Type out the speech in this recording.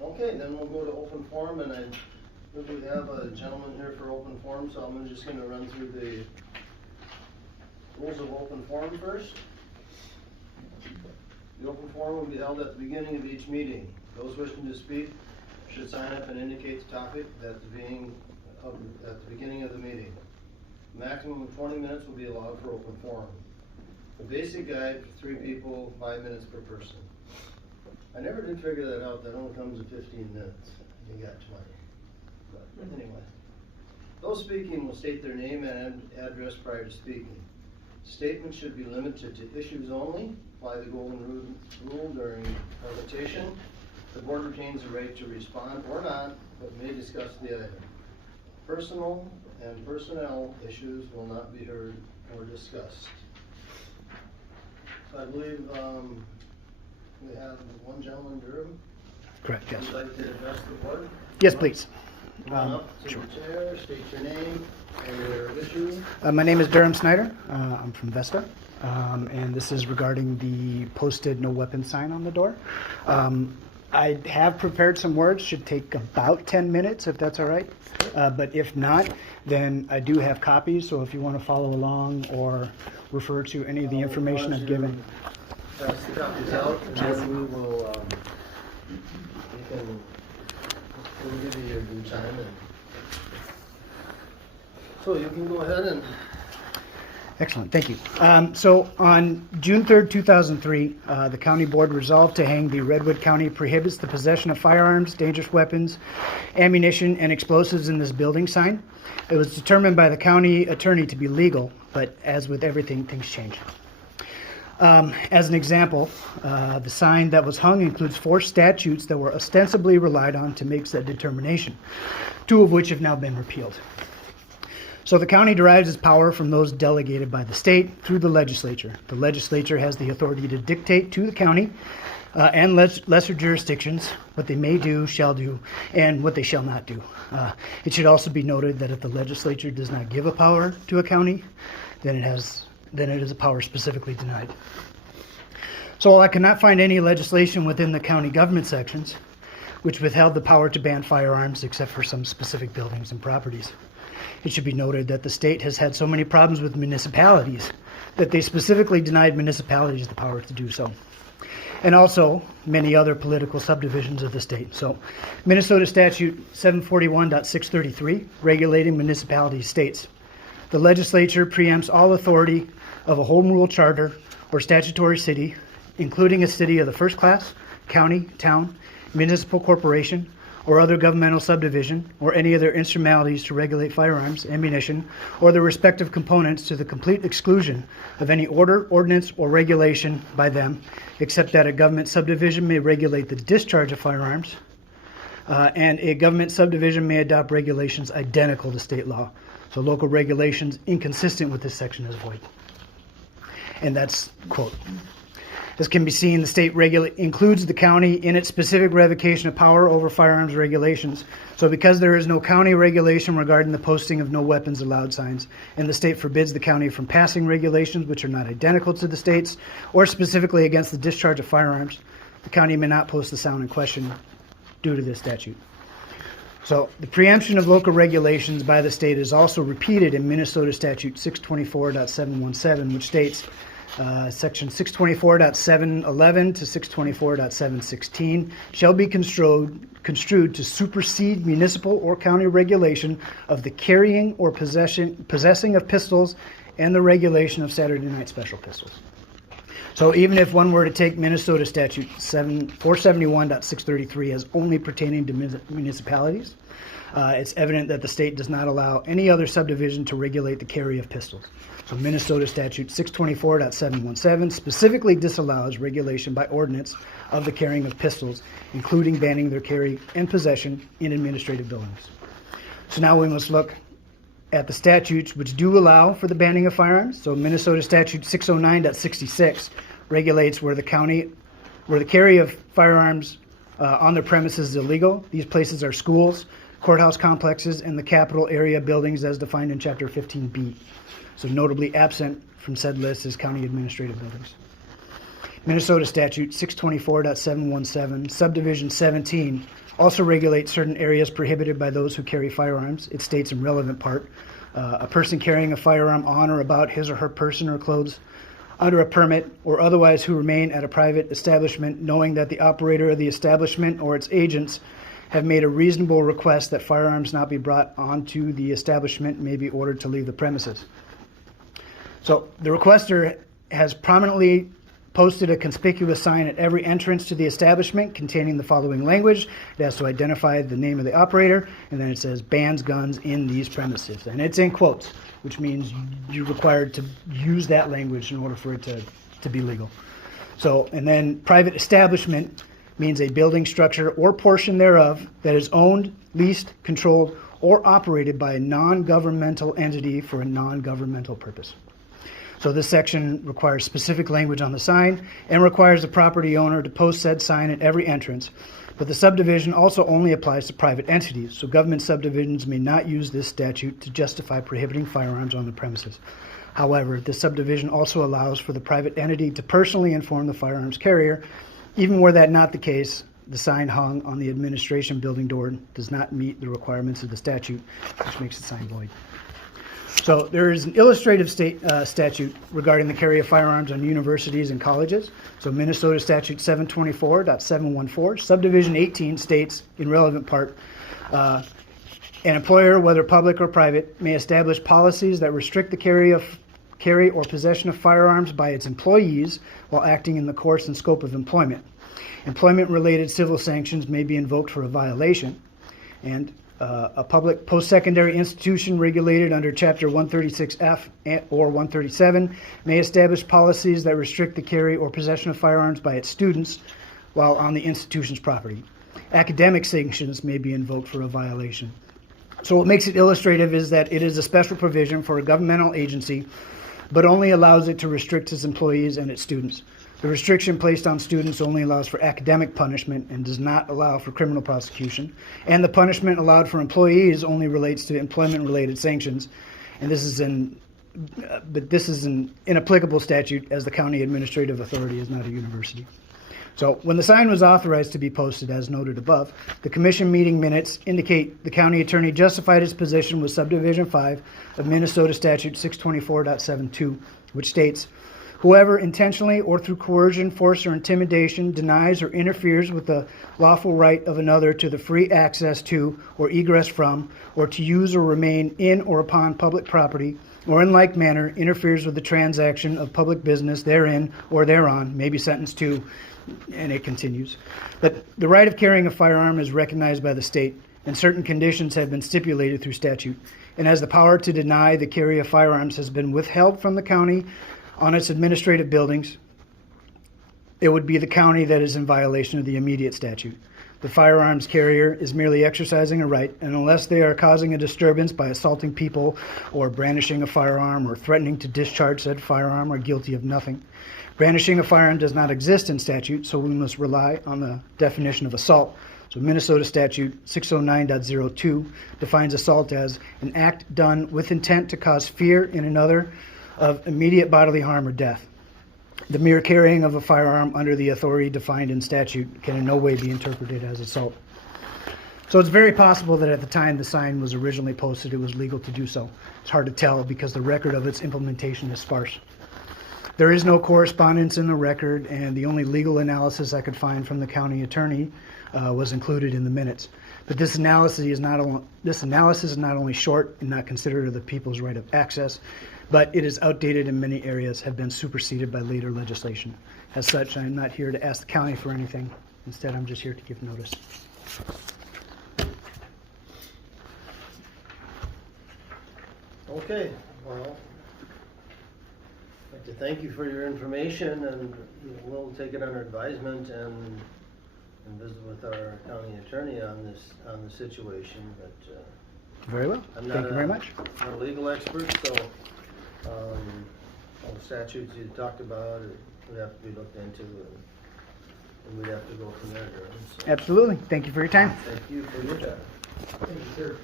Okay, then we'll go to open forum, and I think we have a gentleman here for open forum, so I'm just going to run through the rules of open forum first. The open forum will be held at the beginning of each meeting. Those wishing to speak should sign up and indicate the topic at the beginning of the meeting. A maximum of 20 minutes will be allowed for open forum. The basic guide for 3 people, 5 minutes per person. I never did figure that out. That only comes at 15 minutes. You got 20. But anyway, those speaking will state their name and address prior to speaking. Statements should be limited to issues only. Apply the golden rule during presentation. The board retains the right to respond or not, but may discuss the item. Personal and personnel issues will not be heard or discussed. So I believe we have one gentleman, Durham. Correct, yes. Would you like to address the board? Yes, please. Come on up to Sure. the chair, state your name and your issue. My name is Durham Snyder. I'm from Vesta, and this is regarding the posted no weapon sign on the door. I have prepared some words, should take about 10 minutes if that's all right. But if not, then I do have copies, so if you want to follow along or refer to any of the information I've given. Pass the copies out, and then we will, we'll give you your due time. So you can go ahead and. Excellent, thank you. So on June 3rd, 2003, the county board resolved to hang the Redwood County prohibits the possession of firearms, dangerous weapons, ammunition, and explosives in this building sign. It was determined by the county attorney to be legal, but as with everything, things change. As an example, the sign that was hung includes 4 statutes that were ostensibly relied on to make said determination, 2 of which have now been repealed. So the county derives its power from those delegated by the state through the legislature. The legislature has the authority to dictate to the county and lesser jurisdictions what they may do, shall do, and what they shall not do. It should also be noted that if the legislature does not give a power to a county, then it is a power specifically denied. So while I cannot find any legislation within the county government sections which withheld the power to ban firearms except for some specific buildings and properties, it should be noted that the state has had so many problems with municipalities that they specifically denied municipalities the power to do so. And also many other political subdivisions of the state. So Minnesota Statute 741.633, regulating municipalities, states, the legislature preempts all authority of a home rule charter or statutory city, including a city of the first class, county, town, municipal corporation, or other governmental subdivision, or any of their instrumentalities to regulate firearms, ammunition, or their respective components to the complete exclusion of any order, ordinance, or regulation by them, except that a government subdivision may regulate the discharge of firearms, and a government subdivision may adopt regulations identical to state law. So local regulations inconsistent with this section is void. And that's quote. As can be seen, the state includes the county in its specific revocation of power over firearms regulations. So because there is no county regulation regarding the posting of no weapons allowed signs, and the state forbids the county from passing regulations which are not identical to the state's or specifically against the discharge of firearms, the county may not post the sign in question due to this statute. So the preemption of local regulations by the state is also repeated in Minnesota Statute 624.717, which states, Section 624.711 to 624.716 shall be construed to supersede municipal or county regulation of the carrying or possessing of pistols and the regulation of Saturday night special pistols. So even if one were to take Minnesota Statute 471.633 as only pertaining to municipalities, it's evident that the state does not allow any other subdivision to regulate the carry of pistols. So Minnesota Statute 624.717 specifically disallows regulation by ordinance of the carrying of pistols, including banning their carry and possession in administrative buildings. So now we must look at the statutes which do allow for the banning of firearms. So Minnesota Statute 609.66 regulates where the carry of firearms on their premises is illegal. These places are schools, courthouse complexes, and the capital area buildings as defined in Chapter 15B. So notably absent from said list is county administrative buildings. Minnesota Statute 624.717, Subdivision 17, also regulates certain areas prohibited by those who carry firearms. It states in relevant part, a person carrying a firearm on or about his or her person or clothes under a permit or otherwise who remain at a private establishment knowing that the operator of the establishment or its agents have made a reasonable request that firearms not be brought onto the establishment may be ordered to leave the premises. So the requester has prominently posted a conspicuous sign at every entrance to the establishment containing the following language. It has to identify the name of the operator, and then it says bans guns in these premises. And it's in quotes, which means you're required to use that language in order for it to be legal. So, and then private establishment means a building, structure, or portion thereof that is owned, leased, controlled, or operated by a non-governmental entity for a non-governmental purpose. So this section requires specific language on the sign and requires the property owner to post said sign at every entrance. But the subdivision also only applies to private entities, so government subdivisions may not use this statute to justify prohibiting firearms on the premises. However, this subdivision also allows for the private entity to personally inform the firearms carrier. Even were that not the case, the sign hung on the administration building door does not meet the requirements of the statute, which makes the sign void. So there is an illustrative statute regarding the carry of firearms on universities and colleges. So Minnesota Statute 724.714, Subdivision 18 states, in relevant part, an employer, whether public or private, may establish policies that restrict the carry or possession of firearms by its employees while acting in the course and scope of employment. Employment-related civil sanctions may be invoked for a violation, and a public post-secondary institution regulated under Chapter 136F or 137 may establish policies that restrict the carry or possession of firearms by its students while on the institution's property. Academic sanctions may be invoked for a violation. So what makes it illustrative is that it is a special provision for a governmental agency, but only allows it to restrict its employees and its students. The restriction placed on students only allows for academic punishment and does not allow for criminal prosecution. And the punishment allowed for employees only relates to employment-related sanctions. And this is an inapplicable statute, as the county administrative authority is not a university. So when the sign was authorized to be posted, as noted above, the commission meeting minutes indicate the county attorney justified his position with Subdivision 5 of Minnesota Statute 624.72, which states, whoever intentionally or through coercion, force, or intimidation denies or interferes with the lawful right of another to the free access to or egress from or to use or remain in or upon public property or in like manner interferes with the transaction of public business therein or thereon may be sentenced to, and it continues. But the right of carrying a firearm is recognized by the state, and certain conditions have been stipulated through statute. And as the power to deny the carry of firearms has been withheld from the county on its administrative buildings, it would be the county that is in violation of the immediate statute. The firearms carrier is merely exercising a right, and unless they are causing a disturbance by assaulting people or brandishing a firearm or threatening to discharge said firearm, are guilty of nothing. Brandishing a firearm does not exist in statute, so we must rely on the definition of assault. So Minnesota Statute 609.02 defines assault as an act done with intent to cause fear in another of immediate bodily harm or death. The mere carrying of a firearm under the authority defined in statute can in no way be interpreted as assault. So it's very possible that at the time the sign was originally posted, it was legal to do so. It's hard to tell because the record of its implementation is sparse. There is no correspondence in the record, and the only legal analysis I could find from the county attorney was included in the minutes. But this analysis is not only short and not considered of the people's right of access, but it is outdated in many areas, have been superseded by later legislation. As such, I am not here to ask the county for anything. Instead, I'm just here to give notice. Okay, well, I'd like to thank you for your information, and we'll take it under advisement and visit with our county attorney on the situation. But very well. Thank you very much. I'm not a legal expert, so all the statutes you talked about would have to be looked into, and we'd have to go from there. So. Absolutely. Thank you for your time. Thank you for your time. Thank you, sir.